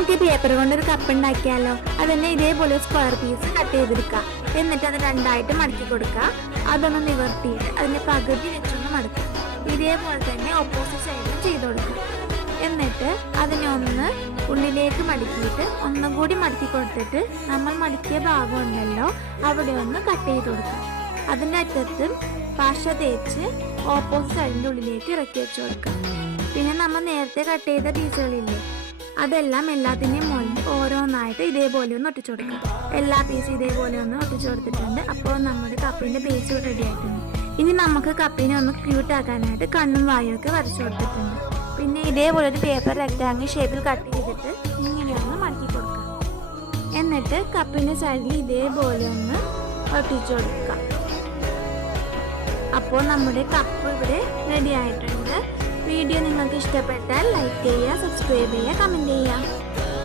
നമുക്ക് ഈ പേപ്പർ കൊണ്ട് ഒരു കപ്പ് ഉണ്ടാക്കിയാലോ. അതന്നെ ഇതേപോലെ സ്ക്വയർ പീസ് കട്ട് ചെയ്തെടുക്കുക. എന്നിട്ട് അത് രണ്ടായിട്ട് മടക്കി കൊടുക്കുക. അതൊന്ന് നിവർത്തിയിട്ട് അതിന്റെ പകുതി വെച്ചൊന്ന് മടക്കുക. ഇതേപോലെ തന്നെ ഓപ്പോസിറ്റ് സൈഡിലും ചെയ്ത് കൊടുക്കുക. എന്നിട്ട് അതിനെ ഒന്ന് ഉള്ളിലേക്ക് മടക്കിയിട്ട് ഒന്നും കൂടി മടക്കി കൊടുത്തിട്ട് നമ്മൾ മടക്കിയ ഭാഗം ഉണ്ടല്ലോ അവിടെ ഒന്ന് കട്ട് ചെയ്ത് കൊടുക്കുക. അതിൻ്റെ അറ്റത്ത് പശ തേച്ച് ഓപ്പോസിറ്റ് സൈഡിൻ്റെ ഉള്ളിലേക്ക് ഇറക്കി വെച്ച് കൊടുക്കുക. പിന്നെ നമ്മൾ നേരത്തെ കട്ട് ചെയ്ത പീസുകളില്ലേ, അതെല്ലാം എല്ലാത്തിൻ്റെയും മുകളിൽ ഓരോന്നായിട്ട് ഇതേപോലെ ഒന്ന് ഒട്ടിച്ചു കൊടുക്കുക. എല്ലാ പീസും ഇതേപോലെ ഒന്ന് ഒട്ടിച്ചു കൊടുത്തിട്ടുണ്ട്. അപ്പോൾ നമ്മുടെ കപ്പിൻ്റെ ബേസ് റെഡി ആയിട്ടുണ്ട്. ഇനി നമുക്ക് കപ്പിനെ ഒന്ന് ക്യൂട്ട് ആക്കാനായിട്ട് കണ്ണും വായൊക്കെ വരച്ചു കൊടുത്തിട്ടുണ്ട്. പിന്നെ ഇതേപോലെ ഒരു പേപ്പർ റെക്ടാങ്കിൾ ഷേപ്പിൽ കട്ട് ചെയ്തിട്ട് ഇങ്ങനെയൊന്ന് മടക്കി കൊടുക്കുക. എന്നിട്ട് കപ്പിൻ്റെ സൈഡിൽ ഇതേപോലെ ഒന്ന് ഒട്ടിച്ചു കൊടുക്കുക. അപ്പോൾ നമ്മുടെ കപ്പ് ഇവിടെ റെഡി ആയിട്ടുണ്ട്. വീഡിയോ നിങ്ങൾക്ക് ഇഷ്ടപ്പെട്ടാൽ ലൈക്ക് ചെയ്യുക, സബ്സ്ക്രൈബ് ചെയ്യുക, കമൻറ്റ് ചെയ്യുക.